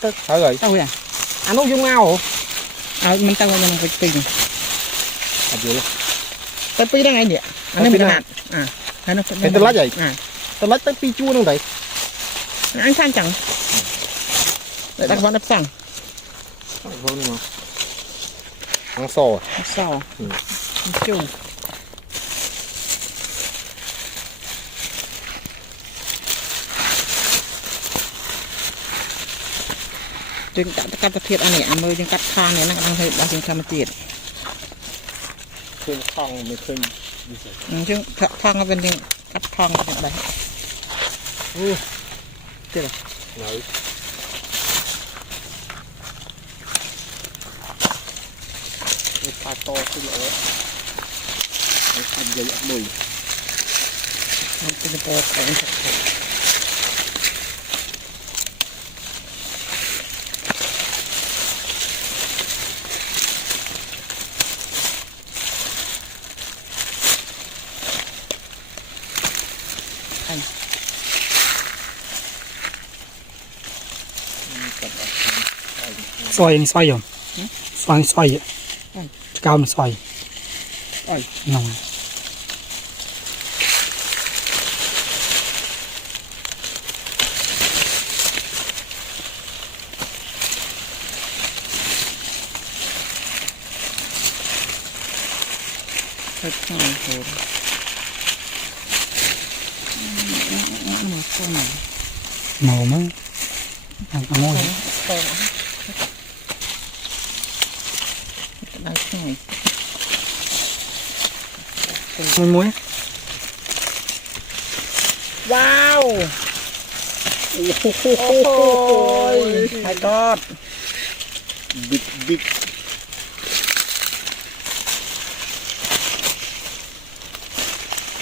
tức thở rồi tao vậy anh nó dung mau mình taoยังไปปีอัดอยู่เลยไปปีได้ไงเนี่ยอันนี้เป็นขนาดอันนั้นเป็นต้นลัดใหญ่ต้นลัดตั้งปีจูนั่งไหนอันสั้นจังแต่ตะวันนับสั่งพวกนี้มั้งอังโซ่จูจึงกัดตะเพียดอันนี้มือจึงกัดคางเนี่ยนั่งให้บาจึงทำมาจีดคือคางไม่เคยจึงคางก็เป็นจึงกัดคางเป็นอะไรเจ๊ไหนปลาโตขึ้นเลยทำใหญ่ๆเลยมันเป็นปลาแข็งซอยนี่ซอยอยู่ซอยอยู่จะก้าวมันซอยน้องเมามั้งเอาโม่มุ้ยว้าวโอ้โหไอ้กอดบิ๊ก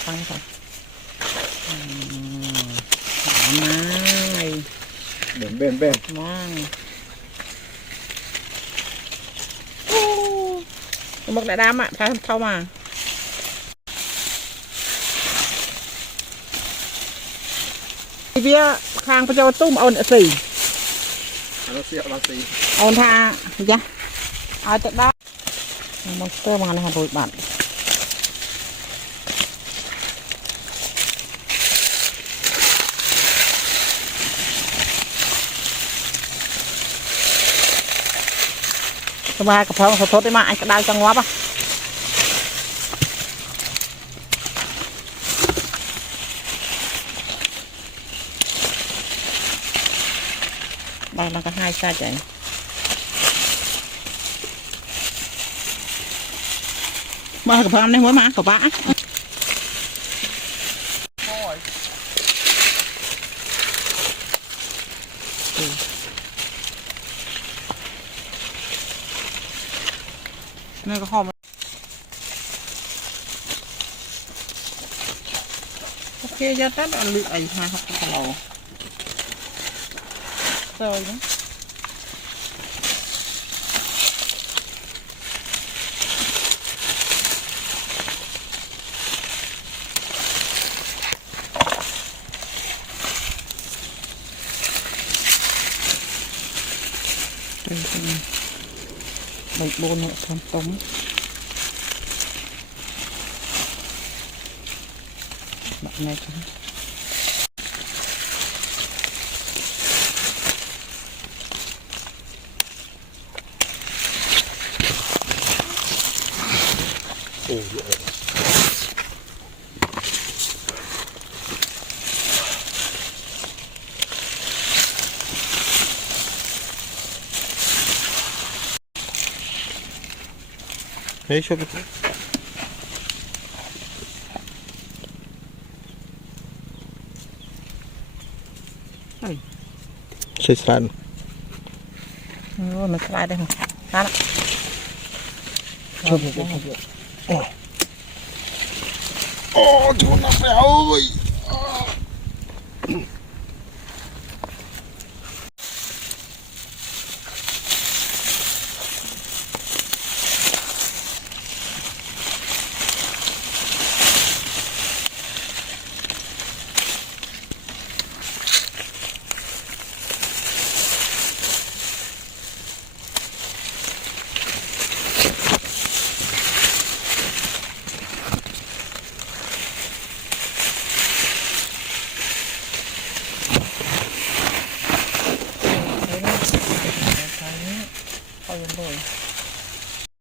ฟังก่อนมาเบนมาหมกแดดดำอ่ะพาเข้ามาเบี้ยคางพระเจ้าตุ้มเอาสีเอาท่าจ้ะเอาจะได้มอนสเตอร์มาในหัวโดยบัตรสบายกับเพราะเขาทดได้มาไอ้กระดาษจังวะปะบางมันก็ให้ซาใจมากับพร้อมในหัวมากับบ้านี่ก็หอมโอเคจะตัดอันลึกไอ้มาครับเราrồi nữa bạch bồn nữa thơm tống bạn này Hey, show me. Say slide. Mình slide đây không? Slide. Show me. Oh, chú nó béo rồi. rồi